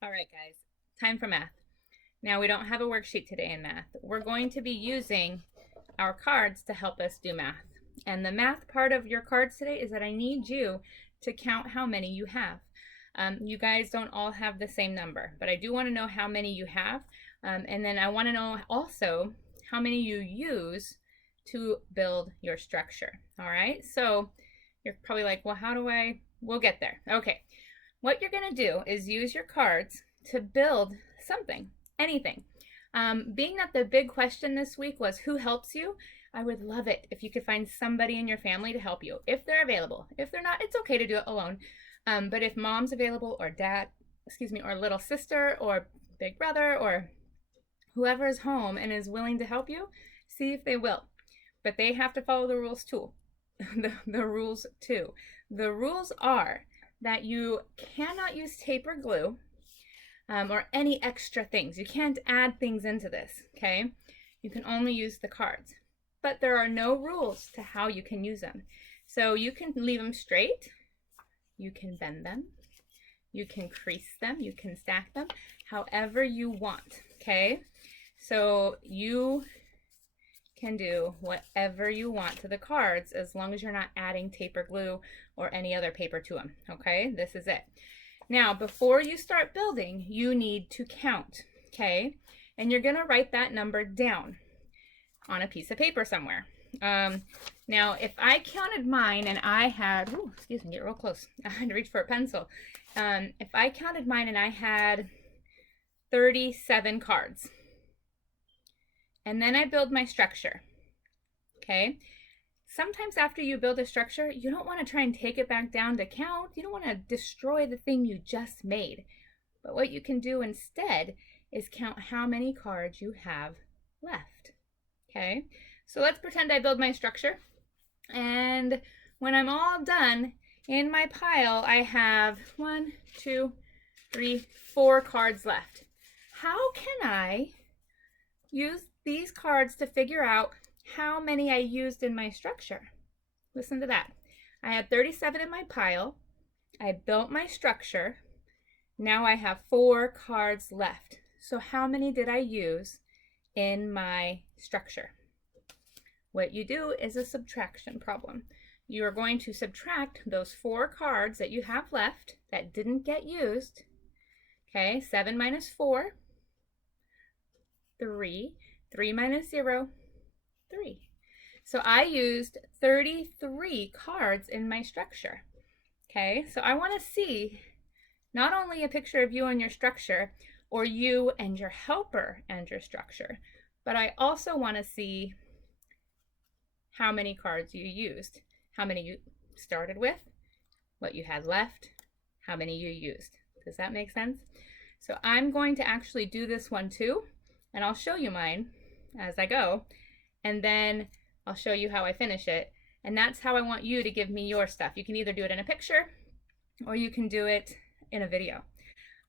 All right, guys, time for math. Now, we don't have a worksheet today in math. We're going to be using our cards to help us do math. And the math part of your cards today is that I need you to count how many you have. You guys don't all have the same number, but I do want to know how many you have. And then I want to know also how many you use to build your structure. All right, so you're probably like, well, we'll get there. Okay, what you're going to do is use your cards to build something, anything. Being that the big question this week was who helps you, I would love it if you could find somebody in your family to help you, if they're available. If they're not, it's okay to do it alone. But if mom's available, or dad, or little sister, or big brother, or whoever is home and is willing to help you, see if they will. But they have to follow the rules too. the rules too. The rules are that you cannot use tape or glue or any extra things. You can't add things into this, okay? You can only use the cards. But there are no rules to how you can use them. So you can leave them straight, you can bend them, you can crease them, you can stack them, however you want, okay? So you can do whatever you want to the cards as long as you're not adding tape or glue or any other paper to them, okay? This is it. Now, before you start building, you need to count, okay? And you're gonna write that number down on a piece of paper somewhere. Now, if I counted mine and I had, excuse me, get real close. I had to reach for a pencil. If I counted mine and I had 37 cards, and then I build my structure, okay? Sometimes after you build a structure, you don't want to try and take it back down to count. You don't want to destroy the thing you just made. But what you can do instead is count how many cards you have left, okay? So let's pretend I build my structure. And when I'm all done, in my pile, I have 1, 2, 3, 4 cards left. How can I use these cards to figure out how many I used in my structure? Listen to that. I had 37 in my pile. I built my structure. Now I have 4 cards left. So how many did I use in my structure? What you do is a subtraction problem. You are going to subtract those 4 cards that you have left that didn't get used. Okay, 7 minus 4, 3. 3 minus 0, 3. So I used 33 cards in my structure. Okay, so I want to see not only a picture of you and your structure, or you and your helper and your structure, but I also want to see how many cards you used, how many you started with, what you had left, how many you used. Does that make sense? So I'm going to actually do this one too, and I'll show you mine as I go, and then I'll show you how I finish it. And that's how I want you to give me your stuff. You can either do it in a picture or you can do it in a video.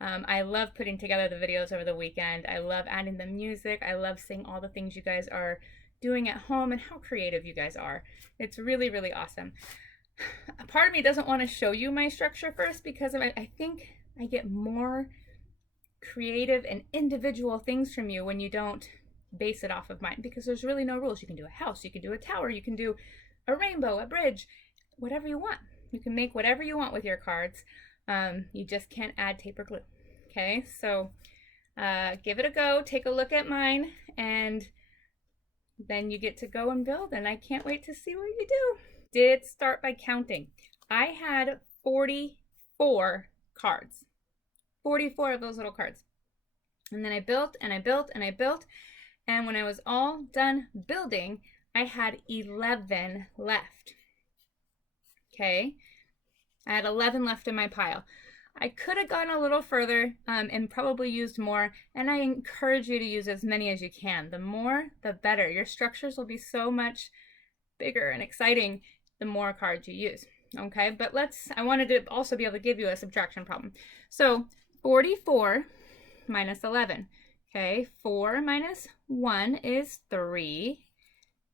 I love putting together the videos over the weekend. I love adding the music. I love seeing all the things you guys are doing at home and how creative you guys are. It's really, really awesome. A part of me doesn't want to show you my structure first because I think I get more creative and individual things from you when you don't base it off of mine, because there's really no rules. You can do a house, you can do a tower, you can do a rainbow, a bridge, whatever you want. You can make whatever you want with your cards. You just can't add tape or glue. Okay, so give it a go, take a look at mine, and then you get to go and build, and I can't wait to see what you do. Did start by counting. I had 44 cards. 44 of those little cards. And then I built and I built and I built. And when I was all done building, I had 11 left. Okay, I had 11 left in my pile. I could have gone a little further and probably used more, and I encourage you to use as many as you can. The more, the better. Your structures will be so much bigger and exciting the more cards you use. Okay, but I wanted to also be able to give you a subtraction problem. So 44 minus 11. Okay, 4 minus 1 is 3,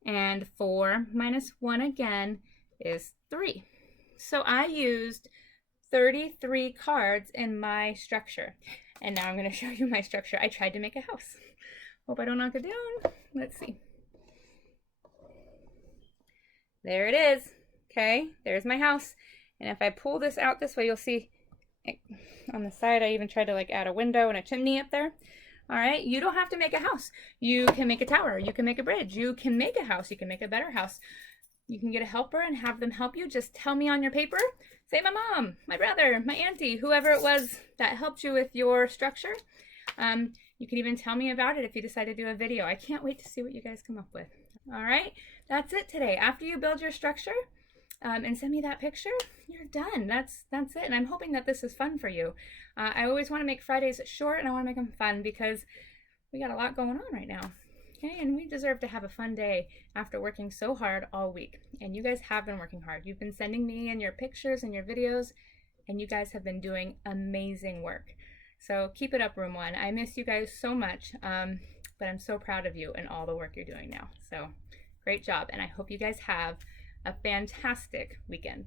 and 4 minus 1 again is 3. So I used 33 cards in my structure. And now I'm going to show you my structure. I tried to make a house. Hope I don't knock it down. Let's see. There it is. Okay, there's my house. And if I pull this out this way, you'll see on the side, I even tried to like add a window and a chimney up there. All right, you don't have to make a house. You can make a tower, you can make a bridge, you can make a house, you can make a better house. You can get a helper and have them help you. Just tell me on your paper, say my mom, my brother, my auntie, whoever it was that helped you with your structure. You can even tell me about it if you decide to do a video. I can't wait to see what you guys come up with. All right, that's it today. After you build your structure and send me that picture, you're done. That's it. And I'm hoping that this is fun for you. I always want to make Fridays short, and I want to make them fun because we got a lot going on right now. Okay, and we deserve to have a fun day after working so hard all week. And you guys have been working hard. You've been sending me in your pictures and your videos, and you guys have been doing amazing work. So keep it up, Room 1. I miss you guys so much, but I'm so proud of you and all the work you're doing now. So great job, and I hope you guys have a fantastic weekend.